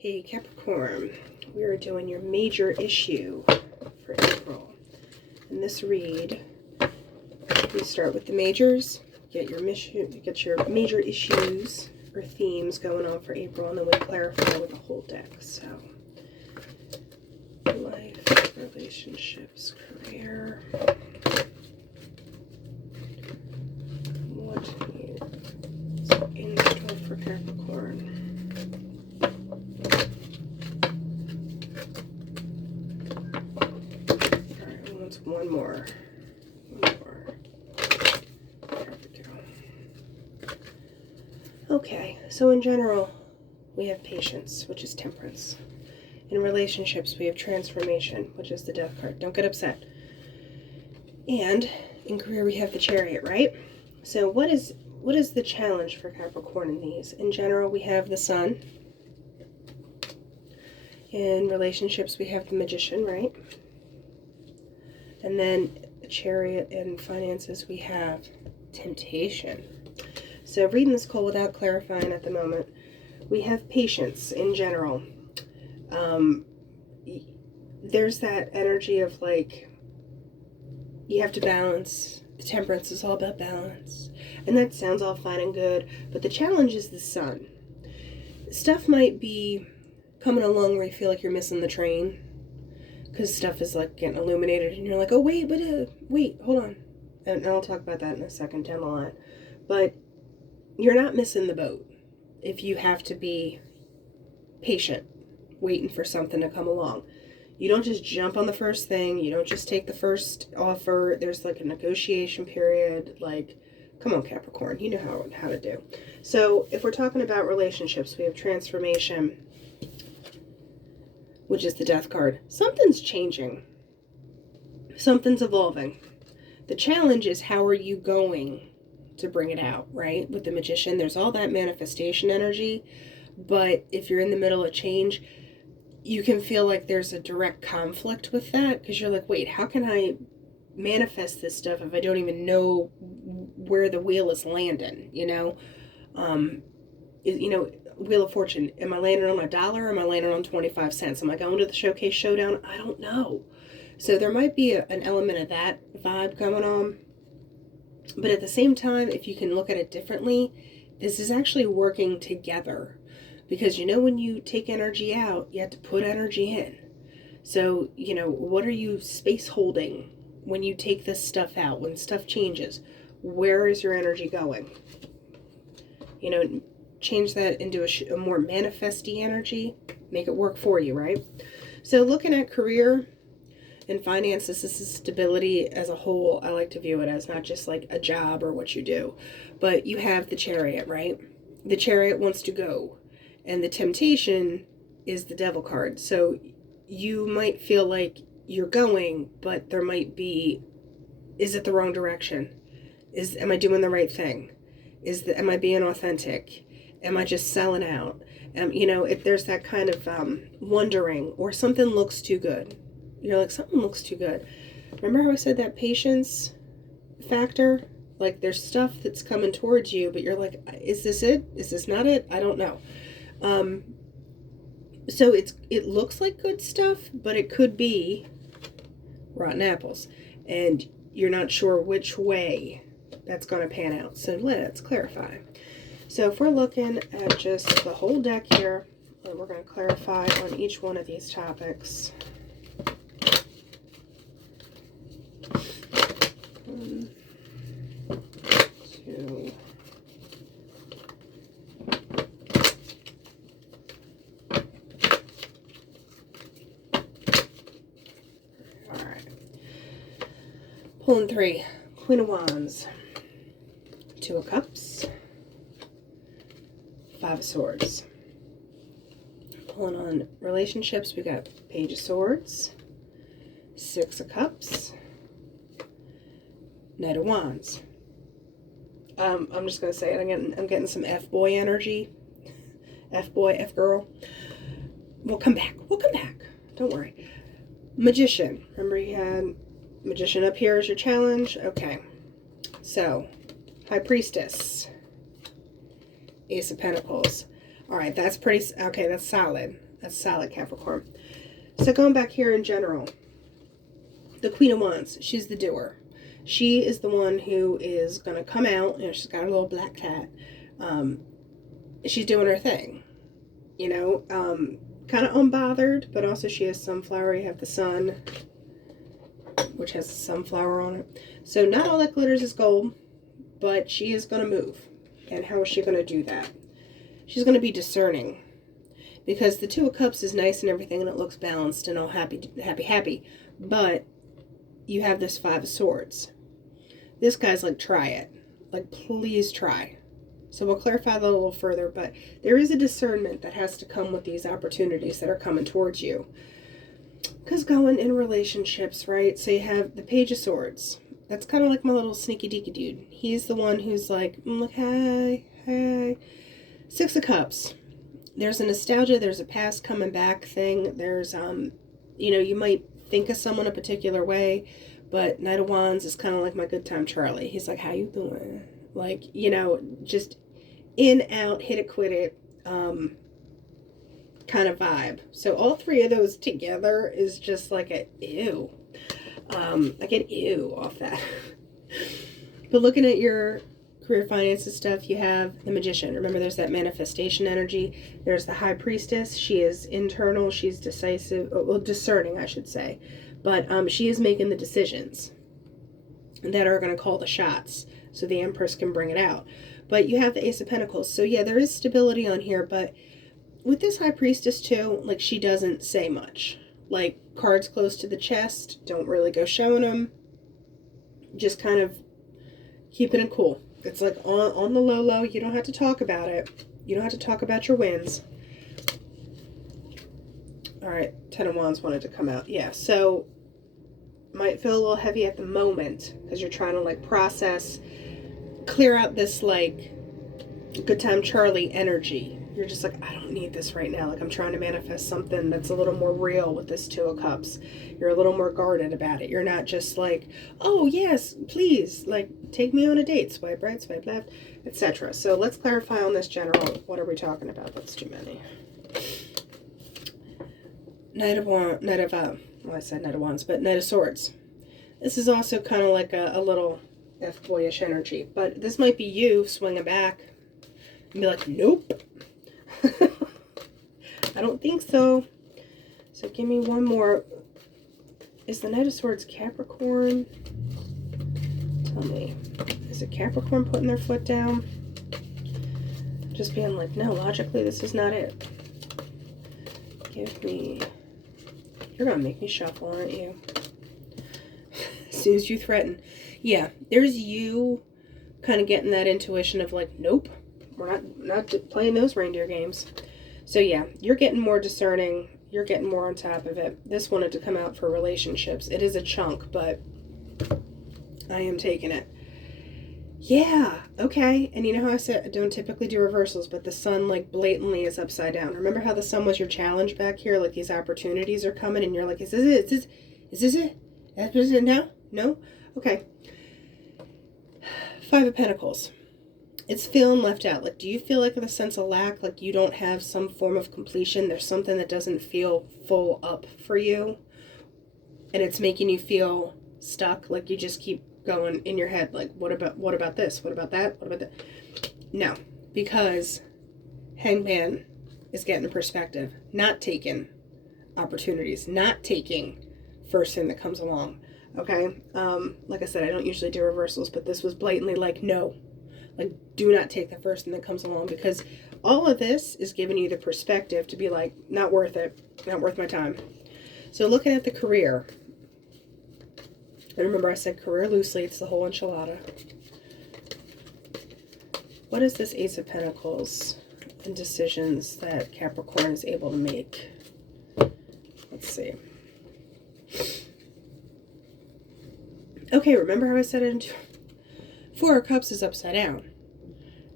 Hey Capricorn, we are doing your major issue for April. In this read, we start with the majors, get your major issues or themes going on for April, and then we clarify with the whole deck. So, life, relationships, career. What is in store for Capricorn? One more. There we go. Okay, so in general, we have patience, which is temperance. In relationships, we have transformation, which is the death card. Don't get upset. And in career, we have the chariot, right? So what is the challenge for Capricorn in these? In general, we have the sun. In relationships, we have the magician, right? And then the chariot and finances, we have temptation. So reading this call without clarifying at the moment, we have patience in general. There's that energy of like, you have to balance. The temperance is all about balance. And that sounds all fine and good, but the challenge is the sun. Stuff might be coming along where you feel like you're missing the train. Because stuff is like getting illuminated and you're like, oh wait, but wait, hold on. And I'll talk about that in a second down the line. But you're not missing the boat if you have to be patient, waiting for something to come along. You don't just jump on the first thing. You don't just take the first offer. There's like a negotiation period. Like, come on, Capricorn, you know how to do. So if we're talking about relationships, we have transformation, which is the death card. Something's changing. Something's evolving. The challenge is, how are you going to bring it out, right? With the magician, there's all that manifestation energy, but if you're in the middle of change, you can feel like there's a direct conflict with that, because you're like, wait, how can I manifest this stuff if I don't even know where the wheel is landing, you know? Wheel of Fortune, am I landing on $1 or am I landing on 25 cents? Am I going to the Showcase Showdown? I don't know. So there might be an element of that vibe going on. But at the same time, if you can look at it differently, this is actually working together. Because when you take energy out, you have to put energy in. So, what are you space holding when you take this stuff out, when stuff changes? Where is your energy going? Change that into a more manifesty energy, make it work for you, right? So looking at career and finances, this is stability as a whole. I like to view it as not just like a job or what you do, but you have the chariot, right? The chariot wants to go, and the temptation is the devil card. So you might feel like you're going, but there might be, is it the wrong direction? Am I doing the right thing? Am I being authentic? Am I just selling out? If there's that kind of wondering, or something looks too good. You're like, something looks too good. Remember how I said that patience factor? Like, there's stuff that's coming towards you, but you're like, is this it? Is this not it? I don't know. So it looks like good stuff, but it could be rotten apples. And you're not sure which way that's going to pan out. So let's clarify. So if we're looking at just the whole deck here, and we're going to clarify on each one of these topics. 1, 2. All right. Pulling 3. Queen of Wands. 2 of Cups. 5 of Swords. Pulling on relationships, we got Page of Swords, 6 of Cups, Knight of Wands. I'm just going to say it. I'm getting some F-boy energy. F-boy, F-girl. We'll come back. Don't worry. Magician. Remember you had Magician up here as your challenge? Okay. So, High Priestess. Ace of Pentacles. All right, that's pretty, okay, that's solid. That's solid, Capricorn. So going back here in general, the Queen of Wands, she's the doer. She is the one who is going to come out. You know, she's got a little black cat. She's doing her thing. You know, kind of unbothered, but also she has sunflower. You have the sun, which has a sunflower on it. So not all that glitters is gold, but she is going to move. And how is she going to do that? She's going to be discerning. Because the Two of Cups is nice and everything, and it looks balanced and all happy, happy, happy. But you have this Five of Swords. This guy's like, try it. Like, please try. So we'll clarify that a little further, but there is a discernment that has to come with these opportunities that are coming towards you. Because going in relationships, right? So you have the Page of Swords. That's kind of like my little sneaky deaky dude. He's the one who's like, hey, hey. Six of Cups. There's a nostalgia, there's a past coming back thing. There's, you know, you might think of someone a particular way, but Knight of Wands is kind of like my good time Charlie. He's like, how you doing? Like, you know, just in, out, hit it, quit it, kind of vibe. So all three of those together is just like a ew. I get ew off that. But looking at your career, finances stuff, you have the Magician. Remember, there's that manifestation energy. There's the High Priestess. She is internal. She's decisive. Well, discerning, I should say. But she is making the decisions that are going to call the shots, so the Empress can bring it out. But you have the Ace of Pentacles. So yeah, there is stability on here, but with this High Priestess too, like, she doesn't say much. Like, cards close to the chest, don't really go showing them. Just kind of keeping it cool. It's like on the low. You don't have to talk about it. You don't have to talk about your wins. All right, Ten of Wands wanted to come out. Yeah, so might feel a little heavy at the moment because you're trying to like process, clear out this like good time Charlie energy. You're just like, I don't need this right now. Like, I'm trying to manifest something that's a little more real with this Two of Cups. You're a little more guarded about it. You're not just like, oh yes, please, like, take me on a date. Swipe right, swipe left, etc. So let's clarify on this general. What are we talking about? That's too many. Knight of Wands, well, I said Knight of Wands, but Knight of Swords. This is also kind of like a little F-boyish energy, but this might be you swinging back and be like, nope. I don't think so. So give me one more. Is the Knight of Swords Capricorn? Tell me. Is it Capricorn putting their foot down? Just being like, no, logically this is not it. Give me... You're going to make me shuffle, aren't you? As soon as you threaten. Yeah, there's you kind of getting that intuition of like, nope. We're not playing those reindeer games. So yeah, you're getting more discerning. You're getting more on top of it. This wanted to come out for relationships. It is a chunk, but I am taking it. Yeah, okay. And you know how I said I don't typically do reversals, but the sun like blatantly is upside down. Remember how the sun was your challenge back here? Like, these opportunities are coming and you're like, is this it? Is this it? Is it now? No? Okay. Five of Pentacles. It's feeling left out. Like, do you feel like with a sense of lack, like you don't have some form of completion? There's something that doesn't feel full up for you, and it's making you feel stuck. Like you just keep going in your head. Like, what about this? What about that? What about that? No, because Hangman is getting a perspective, not taking opportunities, not taking first thing that comes along. Okay. Like I said, I don't usually do reversals, but this was blatantly like, no. Like, do not take the first thing that comes along, because all of this is giving you the perspective to be like, not worth it, not worth my time. So looking at the career, and remember I said career loosely, it's the whole enchilada. What is this Ace of Pentacles and decisions that Capricorn is able to make? Let's see. Okay, remember how I said it? Four of Cups is upside down.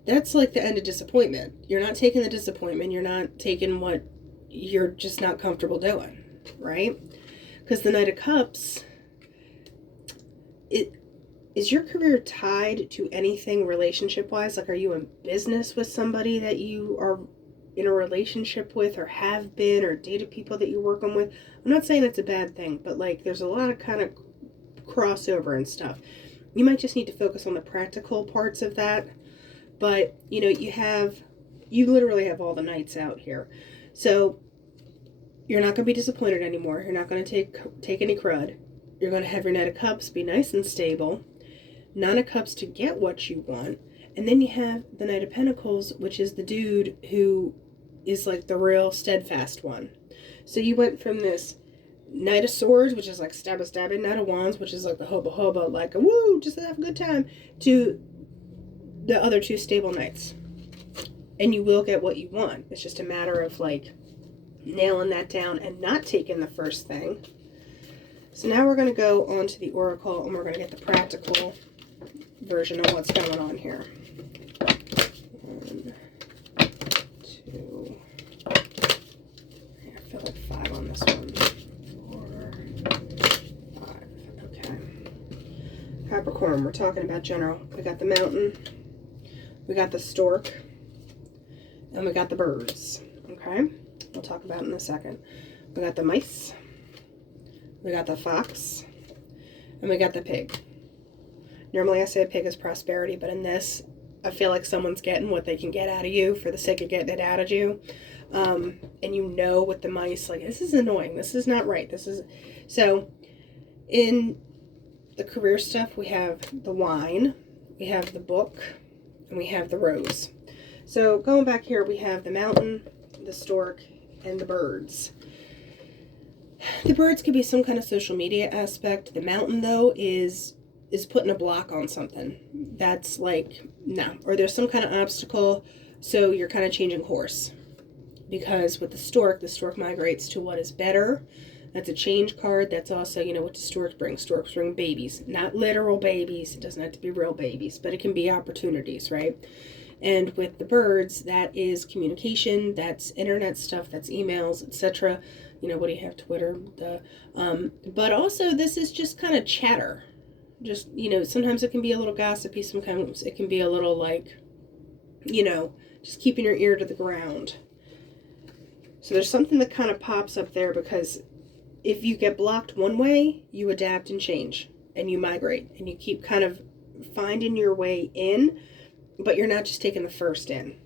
That's like the end of disappointment. You're not taking the disappointment. You're not taking what you're just not comfortable doing, right? Because the Knight of Cups, is your career tied to anything relationship-wise? Like, are you in business with somebody that you are in a relationship with, or have been, or dated people that you're working with. I'm not saying it's a bad thing, but like there's a lot of kind of crossover and stuff. You might just need to focus on the practical parts of that. But, you know, you literally have all the knights out here. So you're not going to be disappointed anymore. You're not going to take any crud. You're going to have your Knight of Cups be nice and stable. Nine of Cups to get what you want. And then you have the Knight of Pentacles, which is the dude who is like the real steadfast one. So you went from this Knight of Swords, which is like stabby, Knight of Wands, which is like the hoba, like, woo, just have a good time, to the other two stable knights. And you will get what you want. It's just a matter of like nailing that down and not taking the first thing. So now we're going to go on to the Oracle, and we're going to get the practical version of what's going on here. 1, 2, I feel like 5 on this one. 4, 5. Okay. Capricorn, we're talking about general. We got the mountain, we got the stork, and we got the birds. Okay? We'll talk about it in a second. We got the mice, we got the fox, and we got the pig. Normally I say a pig is prosperity, but in this, I feel like someone's getting what they can get out of you for the sake of getting it out of you. And you know with the mice, like, this is annoying. This is not right. This is... So, in the career stuff, we have the wine, we have the book, and we have the rose. So, going back here, we have the mountain, the stork, and the birds. The birds could be some kind of social media aspect. The mountain, though, is putting a block on something. That's like, no. Or there's some kind of obstacle, so you're kind of changing course. Because with the stork migrates to what is better. That's a change card. That's also, you know, what does storks bring? Storks bring babies. Not literal babies. It doesn't have to be real babies, but it can be opportunities, right? And with the birds, that is communication, that's internet stuff, that's emails, etc. You know, what do you have? Twitter. But also, this is just kind of chatter. Just, you know, sometimes it can be a little gossipy, sometimes it can be a little like, you know, just keeping your ear to the ground. So there's something that kind of pops up there, because if you get blocked one way, you adapt and change and you migrate and you keep kind of finding your way in, but you're not just taking the first in.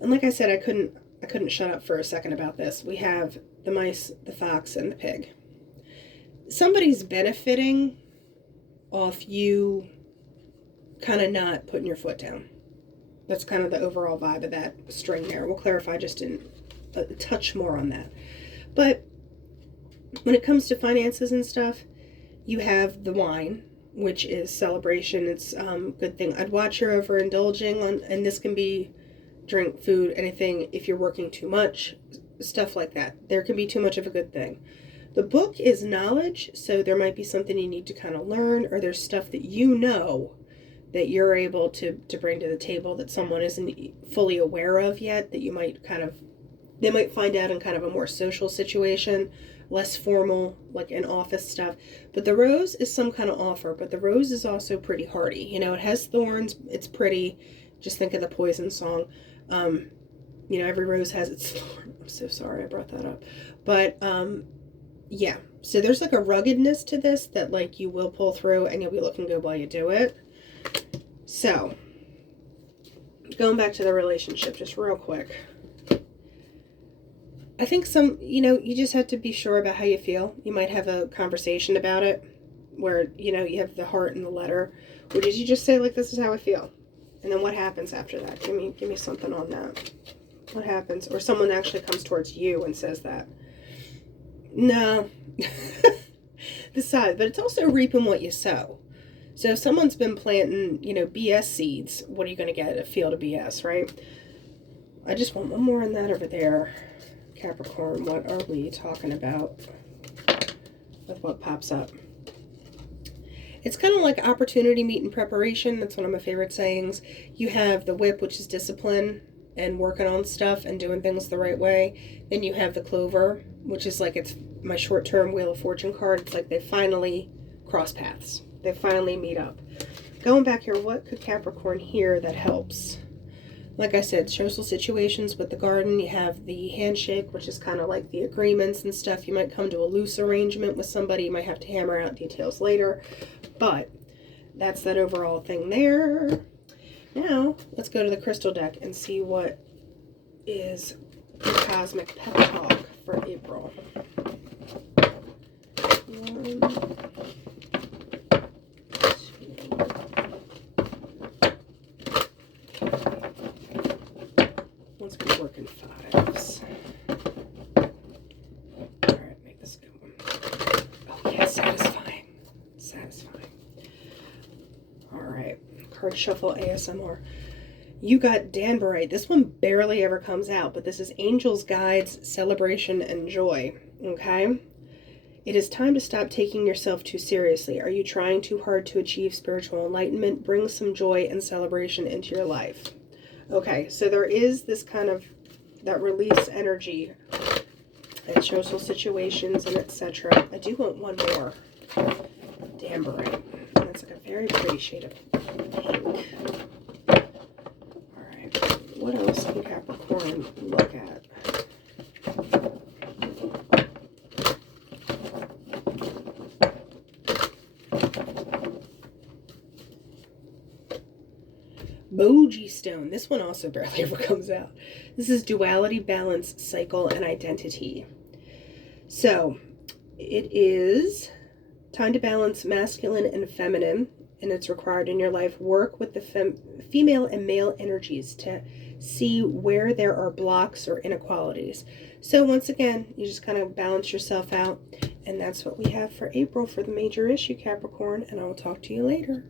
And like I said, I couldn't shut up for a second about this. We have the mice, the fox, and the pig. Somebody's benefiting off you kind of not putting your foot down. That's kind of the overall vibe of that string there. We'll clarify just in a touch more on that. But when it comes to finances and stuff, you have the wine, which is celebration. It's good thing. I'd watch your overindulging on, and this can be drink, food, anything. If you're working too much, stuff like that. There can be too much of a good thing. The book is knowledge, so there might be something you need to kind of learn, or there's stuff that you know that you're able to bring to the table that someone isn't fully aware of yet, that you might kind of, they might find out in kind of a more social situation, less formal, like in office stuff. But the rose is some kind of offer, but the rose is also pretty hardy. You know, it has thorns, it's pretty. Just think of the Poison song. You know, every rose has its thorn. I'm so sorry I brought that up. But, yeah, so there's like a ruggedness to this that like you will pull through and you'll be looking good while you do it. So, going back to the relationship just real quick. I think you know, you just have to be sure about how you feel. You might have a conversation about it where, you know, you have the heart and the letter. Or did you just say, like, this is how I feel? And then what happens after that? Give me something on that. What happens? Or someone actually comes towards you and says that. No. Decide. But it's also reaping what you sow. So if someone's been planting, you know, BS seeds, what are you going to get? A field of BS, right? I just want one more on that over there. Capricorn, what are we talking about with what pops up? It's kind of like opportunity meeting preparation. That's one of my favorite sayings. You have the whip, which is discipline and working on stuff and doing things the right way. Then you have the clover, which is like, it's my short-term Wheel of Fortune card. It's like they finally cross paths. They finally meet up. Going back here, what could Capricorn hear that helps? Like I said, social situations with the garden. You have the handshake, which is kind of like the agreements and stuff. You might come to a loose arrangement with somebody. You might have to hammer out details later. But that's that overall thing there. Now, let's go to the crystal deck and see what is the cosmic pep talk for April. Let's go work in fives. Alright, make this a good one. Oh yeah, satisfying. Satisfying. Alright, card shuffle ASMR. You got Danburite. This one barely ever comes out, but this is Angels, Guides, Celebration, and Joy. Okay? It is time to stop taking yourself too seriously. Are you trying too hard to achieve spiritual enlightenment? Bring some joy and celebration into your life. Okay, so there is this kind of that release energy and social situations and etc. I do want one more. Danburite. That's like a very pretty shade of pink. Alright, what else can Capricorn look at? Boji Stone. This one also barely ever comes out. This is duality, balance, cycle, and identity. So, it is time to balance masculine and feminine, and it's required in your life. Work with the female and male energies to see where there are blocks or inequalities. So once again, you just kind of balance yourself out, and that's what we have for April for the major issue, Capricorn, and I will talk to you later.